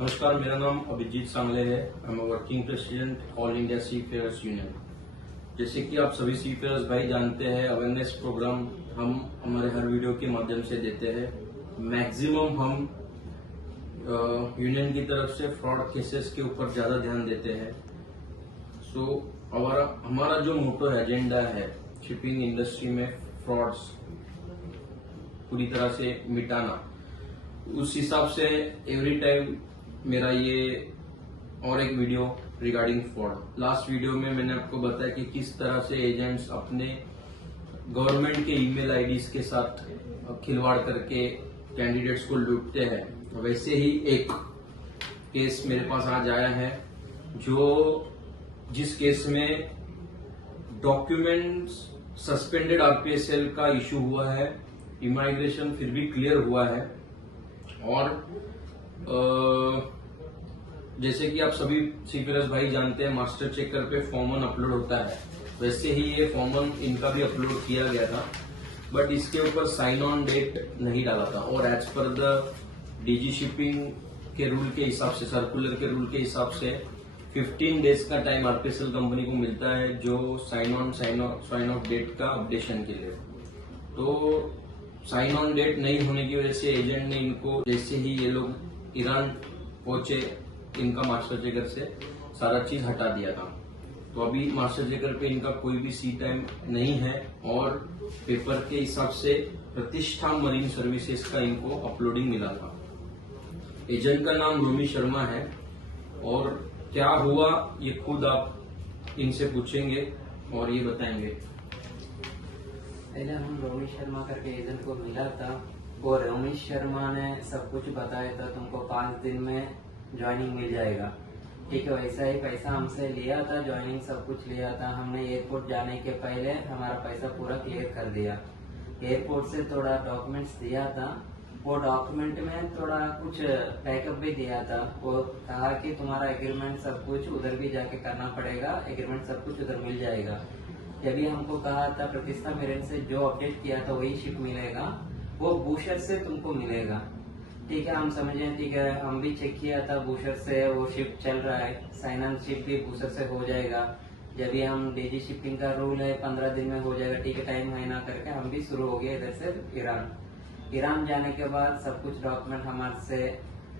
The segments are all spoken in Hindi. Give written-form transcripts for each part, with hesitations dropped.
नमस्कार, मेरा नाम अभिजीत सांगले है। I am working president all India seafarers union. जैसे कि आप सभी सी फेयर्स भाई जानते हैं, अवेयरनेस प्रोग्राम हम हमारे हर वीडियो के माध्यम से देते हैं। मैक्सिमम हम यूनियन की तरफ से फ्रॉड केसेस के ऊपर ज्यादा ध्यान देते हैं। हमारा जो मोटो है, एजेंडा है, शिपिंग इंडस्ट्री में फ्रॉड्स पूरी तरह से मिटाना। उस हिसाब से एवरी टाइम मेरा ये और एक video regarding fraud. Last video में मैंने आपको बताया कि किस तरह से एजेंट्स अपने गवर्नमेंट के ईमेल आईडीज के साथ खिलवाड़ करके कैंडिडेट्स को लूटते हैं। वैसे ही एक केस मेरे पास आज आया है, जिस केस में डॉक्यूमेंट्स सस्पेंडेड आरपीएसएल का इशू हुआ है, इमाइग्रेशन फिर भी क्लियर हुआ है। और जैसे कि आप सभी सीफेयर्स भाई जानते हैं, मास्टर चेकर पे फॉर्म 1 अपलोड होता है, वैसे ही ये फॉर्म 1 इनका भी अपलोड किया गया था, बट इसके ऊपर साइन ऑन डेट नहीं डाला था। और एज पर द डीजी शिपिंग के रूल के हिसाब से, सर्कुलर के रूल के हिसाब से 15 डेज का टाइम आरपीएसएल कंपनी को मिलता है जो साइन ऑफ डेट का अपडेशन के लिए। तो साइन ऑन डेट नहीं होने की वजह से एजेंट ने इनको, जैसे ही ये लोग ईरान पहुंचे, इनका मास्टर चेकर से सारा चीज हटा दिया था। तो अभी मास्टर चेकर पे इनका कोई भी सी टाइम नहीं है और पेपर के हिसाब से प्रतिष्ठा मरीन सर्विसेज का इनको अपलोडिंग मिला था। एजेंट का नाम रोमी शर्मा है और क्या हुआ ये खुद आप इनसे पूछेंगे और ये बताएंगे। पहले हम रोमी शर्मा करके एजेंट को मिला था और रोमी शर्मा ने सब कुछ बताया था, तुमको 5 दिन में ज्वाइनिंग मिल जाएगा। ठीक है, वैसा ही पैसा हमसे लिया था, ज्वाइनिंग सब कुछ लिया था। हमने एयरपोर्ट जाने के पहले हमारा पैसा पूरा क्लियर कर दिया। एयरपोर्ट से थोड़ा डॉक्यूमेंट्स दिया था, वो डॉक्यूमेंट में थोड़ा कुछ बैकअप भी दिया था। वो कहा कि तुम्हारा एग्रीमेंट सब कुछ उधर भी जाके करना पड़ेगा, एग्रीमेंट सब कुछ उधर मिल जाएगा। जब भी हमको कहा था प्रतिष्ठा मेरेन से जो अपडेट किया था वही शिप मिलेगा, वो बूशर से तुमको मिलेगा। ठीक है, हम समझे, ठीक है, हम भी चेक किया था, बूशर से वो शिप चल रहा है, साइन ऑन शिप भी बूशर से हो जाएगा। जब भी हम डीजी शिपिंग का रूल है 15 दिन में हो जाएगा, ठीक है, टाइम है ना करके हम भी शुरू हो गए इधर से ईरान जाने के बाद सब कुछ डॉक्यूमेंट हमारे से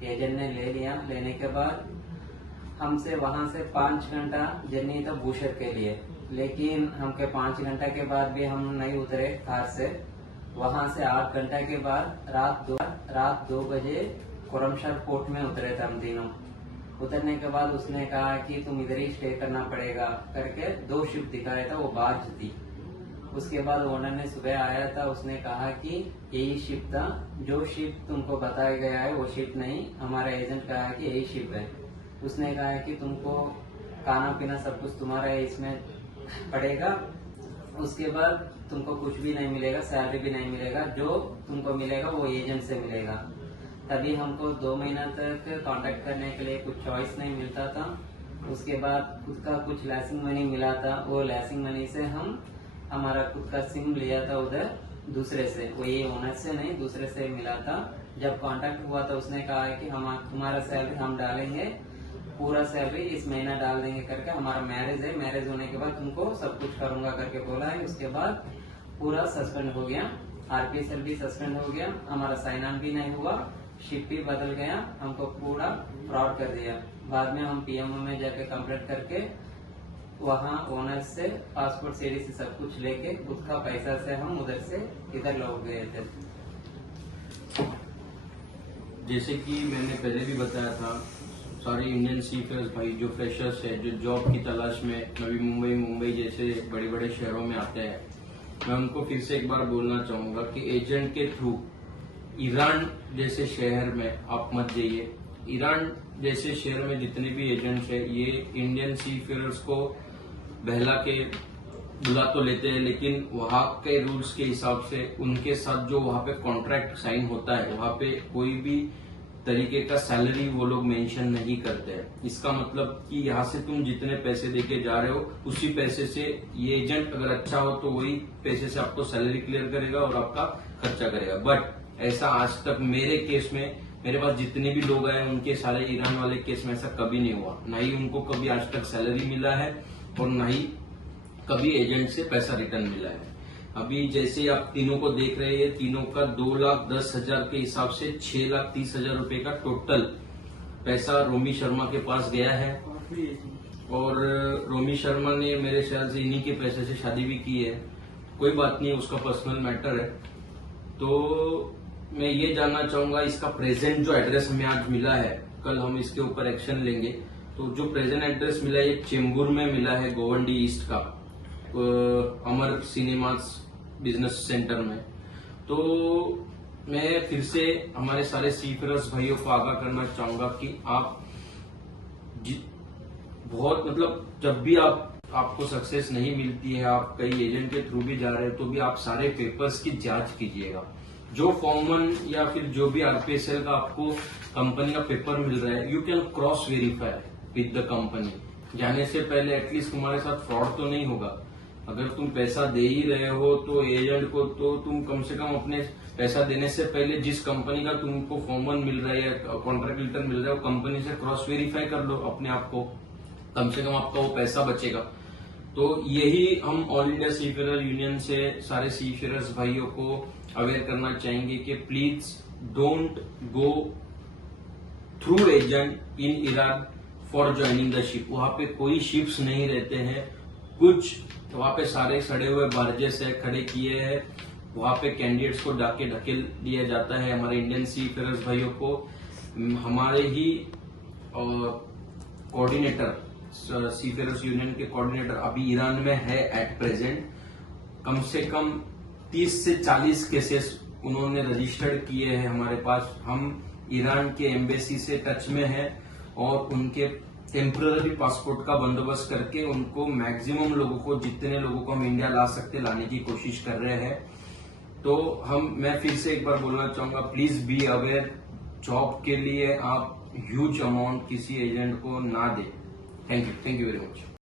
एजेंट ने ले लिया। लेने के बाद हमसे वहां से 5 घंटा जर्नी था बूशर के लिए, लेकिन हमके 5 घंटा के बाद भी हम नहीं उतरे कार से। वहां से 8 घंटा के बाद रात 2 बजे खुरमशर पोर्ट में उतरे थे हम तीनों। उतरने के बाद उसने कहा कि तुम इधर ही स्टे करना पड़ेगा करके 2 शिप दिखाया था, वो बार्ज थी। उसके बाद ओनर ने सुबह आया था, उसने कहा कि यही शिप था, जो शिप तुमको बताया गया है वो शिप नहीं। हमारा एजेंट कहा कि यही शिप है। उसने कहा कि तुमको खाना पीना सब कुछ तुम्हारा इसमें पड़ेगा, उसके बाद तुमको कुछ भी नहीं मिलेगा, सैलरी भी नहीं मिलेगा, जो तुमको मिलेगा वो एजेंट से मिलेगा। तभी हमको 2 महीना तक कांटेक्ट करने के लिए कुछ चॉइस नहीं मिलता था। उसके बाद खुद का कुछ लैसिंग मनी मिला था, वो लैसिंग मनी से हम हमारा खुद का सिम लिया था उधर दूसरे से, वो ये ओनर से नहीं दूसरे से मिला था। जब कांटेक्ट हुआ था उसने कहा कि हम तुम्हारा सैलरी हम डालेंगे, पूरा सैलरी इस महीना डाल देंगे करके। हमारा मैरिज है, मैरिज होने के बाद तुमको सब कुछ करूंगा करके बोला है। उसके बाद पूरा सस्पेंड हो गया, आरपीएसएल भी सस्पेंड हो गया, हमारा साइन ऑन भी नहीं हुआ, शिप भी बदल गया, हमको पूरा फ्रॉड कर दिया। बाद में हम पीएमओ में जाके कंप्लेंट करके वहाँ ओनर से पासपोर्ट सीडी से सब कुछ लेके खुद का पैसा से हम उधर से इधर लौट गए थे। जैसे कि मैंने पहले भी बताया था, सारे इंडियन सीफेयर्स भाई जो फ्रेशर्स है, जो जॉब की तलाश में नवी मुंबई जैसे बड़े बड़े शहरों में आते हैं, मैं उनको फिर से एक बार बोलना चाहूंगा कि एजेंट के थ्रू ईरान जैसे शहर में आप मत जाइए। ईरान जैसे शहर में जितने भी एजेंट्स है, ये इंडियन सीफेयर्स को बहला के बुला तो लेते हैं, लेकिन वहाँ के रूल्स के हिसाब से उनके साथ जो वहाँ पे कॉन्ट्रैक्ट साइन होता है, वहाँ पे कोई भी तरीके का सैलरी वो लोग मेंशन नहीं करते हैं। इसका मतलब कि यहाँ से तुम जितने पैसे देके जा रहे हो, उसी पैसे से ये एजेंट अगर अच्छा हो तो वही पैसे से आपको सैलरी क्लियर करेगा और आपका खर्चा करेगा। बट ऐसा आज तक मेरे केस में मेरे पास जितने भी लोग आए उनके सारे ईरान वाले केस में ऐसा कभी नहीं हुआ, ना ही उनको कभी आज तक सैलरी मिला है और ना ही कभी एजेंट से पैसा रिटर्न मिला है। अभी जैसे आप तीनों को देख रहे हैं, तीनों का 2,10,000 के हिसाब से 6,30,000 रुपए का टोटल पैसा रोमी शर्मा के पास गया है। और रोमी शर्मा ने मेरे ख्याल से इन्हीं के पैसे से शादी भी की है। कोई बात नहीं, उसका पर्सनल मैटर है। तो मैं ये जानना चाहूंगा, इसका प्रेजेंट जो एड्रेस हमें आज मिला है, कल हम इसके ऊपर एक्शन लेंगे। तो जो प्रेजेंट एड्रेस मिला है ये चेंबूर में मिला है, गोवंडी ईस्ट का अमर सिनेमास बिजनेस सेंटर में। तो मैं फिर से हमारे सारे सीफेरर्स भाइयों को आगाह करना चाहूंगा कि आप बहुत मतलब जब भी आपको सक्सेस नहीं मिलती है, आप कई एजेंट के थ्रू भी जा रहे हैं, तो भी आप सारे पेपर्स की जांच कीजिएगा। जो फॉर्मन या फिर जो भी आरपीएसएल का आपको कंपनी का पेपर मिल रहा है, you can cross verify with the company. जाने से पहले एटलीस्ट तुम्हारे साथ फ्रॉड तो नहीं होगा। अगर तुम पैसा दे ही रहे हो तो एजेंट को, तो तुम कम से कम अपने पैसा देने से पहले जिस कंपनी का तुमको फॉर्मन मिल रहा है या कॉन्ट्रैक्ट लेटर मिल रहा है, वो कंपनी से क्रॉस वेरीफाई कर लो अपने आप को, कम से कम आपका वो पैसा बचेगा। तो यही हम ऑल इंडिया सीफेरर यूनियन से सारे सीफेरर्स भाइयों को अवेयर करना चाहेंगे कि please don't go through agent in Iran for joining the ship. वहां पे कोई शिप्स नहीं रहते हैं, कुछ वहां पे सारे सड़े हुए बार्जेस है खड़े किए हैं, वहां पे कैंडिडेट्स को जाके ढकेल दिया जाता है। हमारे इंडियन सीफेरर्स भाइयों को हमारे ही कोऑर्डिनेटर, सीफेरर्स यूनियन के कोऑर्डिनेटर अभी ईरान में है एट प्रेजेंट। कम से कम 30 से 40 केसेस उन्होंने रजिस्टर्ड किए हैं हमारे पास। हम ईरान के एम्बेसी से टच में हैं और उनके टेम्पररी पासपोर्ट का बंदोबस्त करके उनको मैक्सिमम लोगों को, जितने लोगों को हम इंडिया ला सकते लाने की कोशिश कर रहे हैं। तो मैं फिर से एक बार बोलना चाहूंगा, प्लीज बी अवेयर। जॉब के लिए आप ह्यूज अमाउंट किसी एजेंट को ना दें। Thank you very much.